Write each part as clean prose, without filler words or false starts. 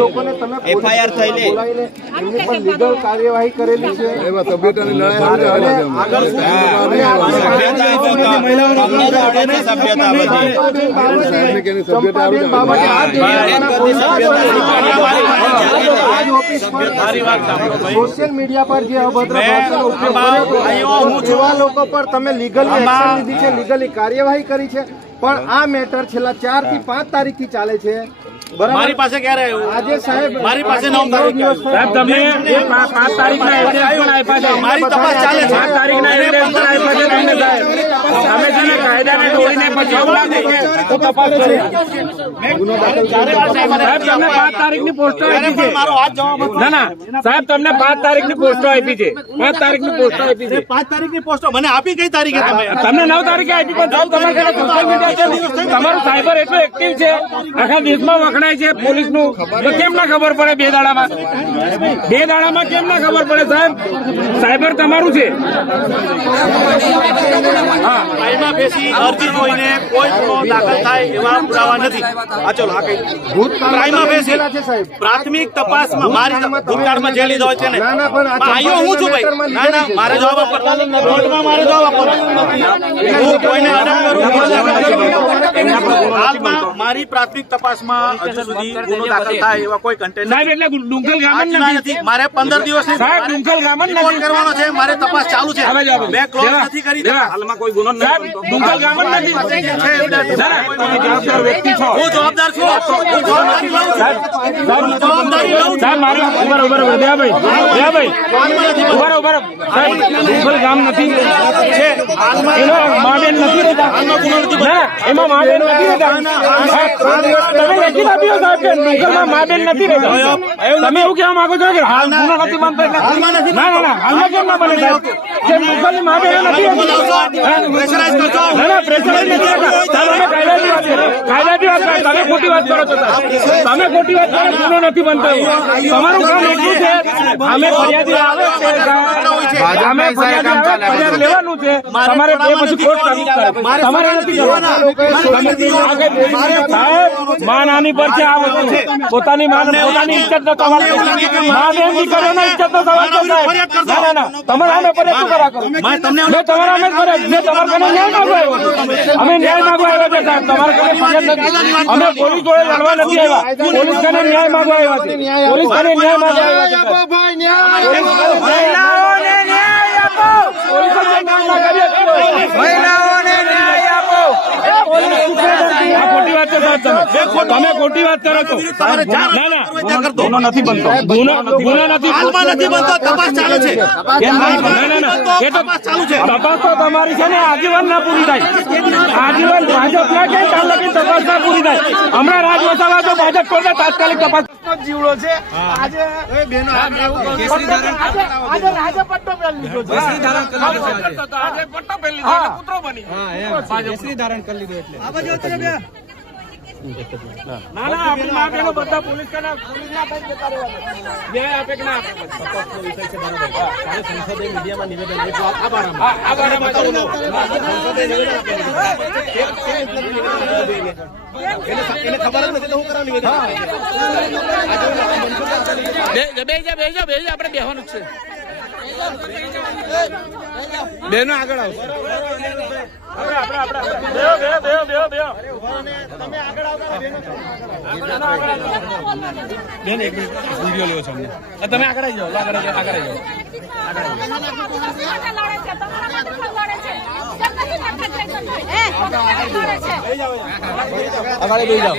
લોકોને તમે એફઆઈઆર થયેલી એમની પર લીગલ કાર્યવાહી કરેલી છે એમાં તબિયતની સોશિયલ મીડિયા પર જે અભદ્ર ભાષાનો ઉપયોગ કર્યો એવા લોકો પર તમે લીગલી એક્શન લીધી છે, લીગલી કાર્યવાહી કરી છે, પણ આ મેટર છેલ્લા 4 થી 5 તારીખથી ચાલે છે. મારી પાસે ક્યારે આજે સાહેબ મારી પાસે 9 તારીખ સાહેબ તમે 5 તારીખના એવિડન્સ પણ આપ્યા છે. મારી તપાસ ચાલે છે. 5 તારીખના એવિડન્સ પણ આપ્યા છે તમને સાહેબ. તમે છે ને કાયદાને તોડીને પછી એવું લાગે કે હું તપાસ કરી સાહેબ તમને 5 તારીખની પોસ્ટો આપી છે. મારો હાથ જવાબ ના ના સાહેબ તમને 5 તારીખની પોસ્ટો આપી છે. 5 તારીખની પોસ્ટો આપી છે. 5 તારીખની પોસ્ટો મને આપી કઈ તારીખે તમને 9 તારીખે આપી, પણ સાહેબ તમારે સોશિયલ મીડિયા છે, તમારું સાયબર એટલું એક્ટિવ છે, આખા દેશમાં વખણાય છે પોલીસનું, તો કેમ ના ખબર પડે 2 દાડામાં? 2 દાડામાં કેમ ના ખબર પડે સાહેબ? સાયબર તમારું છે. હા, કાયમા બેસી અરજી જોઈને કોઈ ગુનો દાખલ થાય એવા પુરાવા નથી. આ ચલો આ કઈ કાયમા બેસી પ્રાથમિક તપાસમાં મારી ભૂતકાળમાં જે લીધો હોય છે ને આયો હું છું ભાઈ. ના ના મારે જવાબ આપો, કોર્ટમાં મારે જવાબ આપો. હું કોઈને અડગ કરું હાલમાં મારી પ્રાથમિક તપાસમાં હજુ સુધી ગુનો દાખલ થાય એવા કોઈ કન્ટેન્ટ સાહેબ એટલે ડુંગલ ગામન નથી. મારે 15 દિવસની સાહેબ ડુંગલ ગામન રિપોર્ટ નથી કરવાનો છે. મારે તપાસ ચાલુ છે. મેં ક્લોઝ નથી કરી. હાલમાં કોઈ ગુનો સાહેબ ડુંગલ ગામન નથી. તમે જવાબદાર વ્યક્તિ છો. હું જવાબદાર છું. હું જવાબદારી લઉં છું. જવાબદારી લઉં છું. સાહેબ મારે ઉભર દયાભાઈ સાહેબ ડુંગલ ગામ નથી છે, એનો માબેન નથી રહેતા. એમાં માબેન નથી રહેતા. તમે લેખિત આપ્યો સાહેબ કે ડુંગરમાં માબેન નથી રહેતા. તમે એવું કહેવા માંગો છો કે હાલ ગુનો નથી બનતો એટલે? ના ના ના હાલમાં કેમ ના બને સાહેબ? જે ડુંગરની માબેન નથી રહેતી. ના ના પ્રેશરાઇઝ નથી રહેતા. સાહેબ અમે કાયદાની વાત કરીએ. કાયદાની વાત કરીએ. તમે ખોટી વાત કરો છો સાહેબ. તમે ખોટી વાત કરો. ગુનો નથી બનતો. તમારું કામ એટલું છે, અમે ફરિયાદી આવે છે, અમે ફરિયાદ લેવાનું છે. તમારે તે પછી કોર્ટ ચાલુ કરે. તમારે નથી જવાના. માન આની પર છે. આ વસ્તુ છે પોતાની પોતાની ઇજ્જત નો સવાલ છે. મા બેન દીકરીઓનો ઇજ્જત નો સવાલ છે સાહેબ. ના ના તમારે અમે ફરિયાદ શું કરા કરો? મેં તમારા અમે ફરિયાદ મેં તમારા કને ન્યાય માંગવા આવ્યો. અમે ન્યાય માંગવા આવ્યા છે સાહેબ. તમારા કને ફરિયાદ નથી. અમે પોલીસ જોડે લડવા નથી આવ્યા. પોલીસ કને ન્યાય માંગવા આવ્યા છે. પોલીસ કને ન્યાય માંગવા આવ્યા છે. મહિલાઓને ન્યાય આપો. પોલીસ ન્યાય ના કરીએ. મહિલાઓને ન્યાય આપો. આ ખોટી વાત છે સાહેબ. તમે ખોટી વાત કરો છો. ના ના ગુનો નથી બનતો. ગુનો નથી બનતો. તપાસ ચાલુ છે. એ તો તપાસ તો તમારી છે ને આજીવન ના પૂરી થાય. આજીવન ભાજપ ના કે ત્યાં લગી તપાસ ના પૂરી થાય. હમણાં રાજ વસાવા તો ભાજપ પર તાત્કાલિક તપાસ જીવડો છે. આજે રાજપટ્ટો પહેરી લીધો છે. પટ્ટો પહેરી લીધો એટલે કૂતરો બની. ધારણ કરી લીધો એટલે ના ના આપણી માગણીઓ બધા પોલીસ ના ભાઈ જતા રહેવા. બે આપે કે ના આપે તપાસનો વિષય છે બરાબર. કાલે સંસદે મીડિયામાં નિવેદન આપ્યું. આ બારામાં સંસદે નિવેદન એને ખબર જ નથી તો હું કરાવ નિવેદન. બે આપણે બેહવાનું છે. બેનો આગળ આવશે. બેન એક મિનિટ વિડીયો લેવો છો અમને. તમે આગળ આવી જાઓ. આગળ આવી જાઓ. આગળ બેસી જાઓ.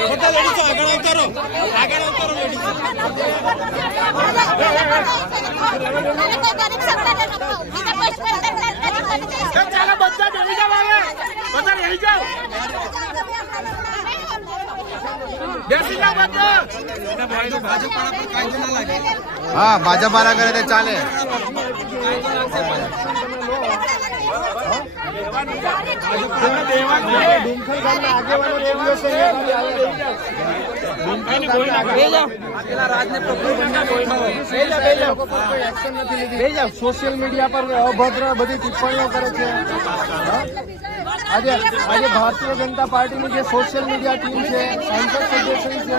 હા ભાજપ વાળા કરે તો ચાલે. સોશિયલ મીડિયા પર અભદ્ર બધી ટિપ્પણીઓ કરે છે. આજે ભારતીય જનતા પાર્ટીની જે સોશિયલ મીડિયા ટીમ છે, સાંસદ સદસ્ય છે,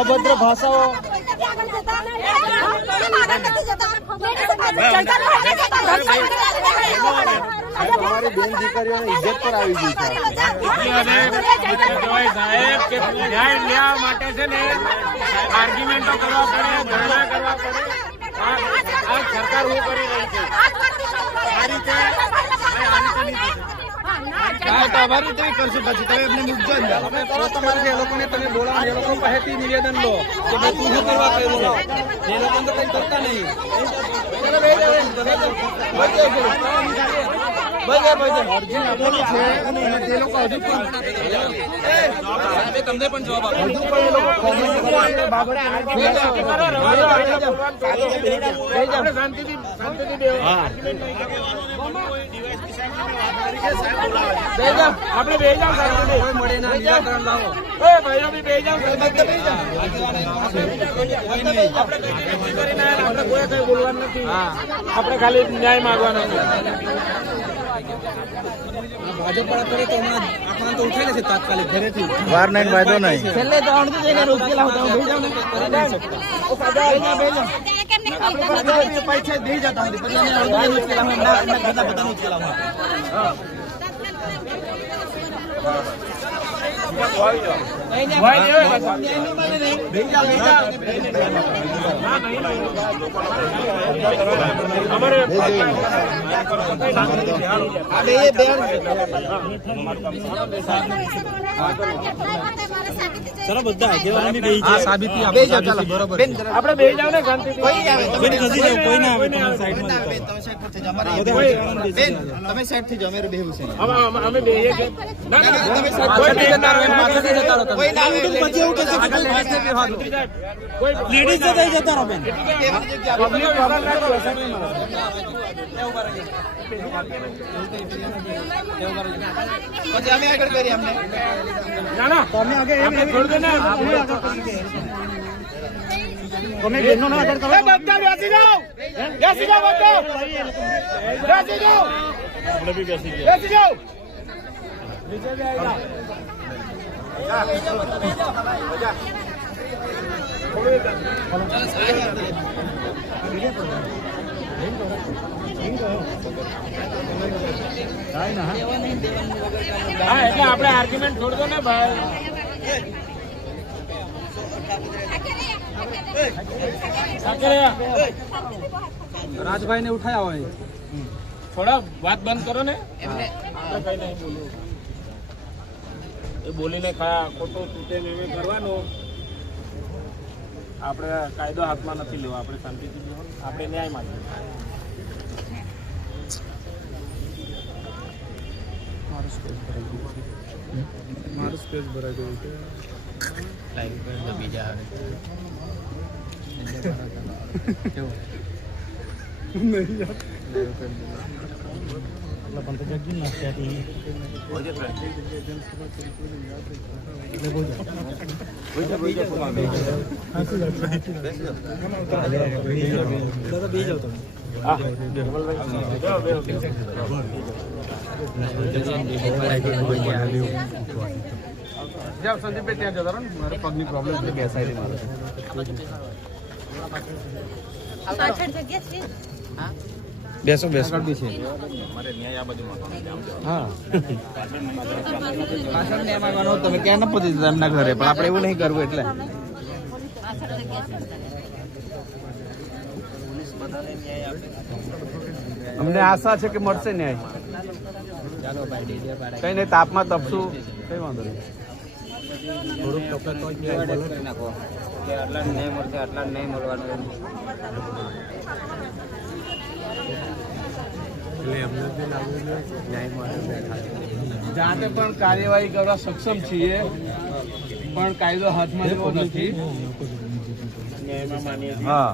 અભદ્ર ભાષાઓ તમારી બેન દીકરીઓની ઇજ્જત પર આવી ગઈ છે. સાહેબ કે ન્યાય લેવા માટે છે ને આર્ગ્યુમેન્ટો કરવા પડે, ધરણા કરવા પડે. આ સરકાર શું કરી રહી છે? આ રીતે તમારી રીતે કરશું પછી તમે એમને મૂકજો ને. તમે કરો તમારે એ લોકોને તમે બોલાવો, એ લોકો પાસેથી નિવેદન લો કે ભાઈ તું શું કરવા કર્યું છે. એ લોકો તો કઈ કરતા નહીં. અરજી આપેલી છે અને તે લોકો હજુ પણ તમને પણ જવાબ આપો. હજુ પણ એ લોકો comment કરે છે. બાબતે આપણે શાંતિથી બેહો. આપણે બે જાવ શાંતિથી. મળે ના નિરાકરણ લાવો. એ ભાઈઓ બી બે જાવ શાંતિથી. આપણે કોઈ કઈ બોલવાનું નથી. આપણે ખાલી ન્યાય માંગવાનો છે. ભાજપ વાળા કરે તો હમણાં આંકડા તો ઉઠાઈ લેશે તાત્કાલિક ઘરેથી. વાર નહીં વાયદો નહીં. છેલ્લે તો અડધી જઈને રોકેલા હતા હું ભેજાવ ને કરી નહીં શકતા. પૈસા દઈ જતા હતી પછી એને અડધી જઈને ઉચકેલા હોય ના બધા બધાને ઉચકેલા હોય. ચલો બધા આગેવાનોની બેહી જાય. સાબિતી આપો. બરોબર. આપણે બે જાવ ને શાંતિથી. બેન ખસી જાઓ, કોઈ ના આવે તમારી સાઈડમાં. બેન તમે સાઈડ થી જાઓ, મેરે બેહવું છે. અમે બેહીએ છીએ. ના ના તમે પાછળથી જતા રહો, એમ પાછળથી જતા રહો તમે. કોઈ ના આવે પછી એવું કહેશે કે આગળ લેડીઝ ને બેહવા દો. કોઈ લેડીઝ જતા જતા રહો બેન. પબ્લિક પ્રોબ્લેમ ના કરો. પછી અમે આગળ કરીએ અમને. ના ના તમે આપણે છોડ દે ને. તમે બેનનો ના આદર કરો. બધા બેસી જાઓ. બેસી જાઓ બધા. બેસી જાઓ. આપણે બી બેસી ગયા. બેસી જાઓ. નીચે બે આવી જાઓ. હા એટલે આપણે આર્ગ્યુમેન્ટ છોડ દો ને ભાઈ. રાજભાઈ ને ઉઠાયા હોય. થોડા વાત બંધ કરો ને. આપણે કઈ નહીં બોલ્યું. એ બોલીને ખોટું તૂટે ને એમ કરવાનું. આપણે કાયદો હાથમાં નથી લેવો. આપણે શાંતિથી બેસવાનું. આપણે ન્યાય માંગીએ. મારું સ્પેસ ભરાઈ ગયું છે. બીજા જાઓ સંદીપ ત્યાં જતા રહો ને. મારે પગની પ્રોબ્લેમ છે. બેસાઈ રહી મારે. બેસો બેસો બી છે. હા પાછળ ન્યાય માંગવાનો. તમે ક્યાં ન પહોંચી જતા એમના ઘરે, પણ આપણે એવું નહીં કરવું એટલે. અમને આશા છે કે મળશે ન્યાય. કઈ નહીં, તાપમાં તપશું, કઈ વાંધો નહીં. થોડુંક તપે તો નાખો કે આટલા નહીં મળશે, આટલા નહીં મળવાનું. જાતે પણ કાર્યવાહી કરવા સક્ષમ છીએ, પણ કાયદો હાથમાં લેવો નથી. હા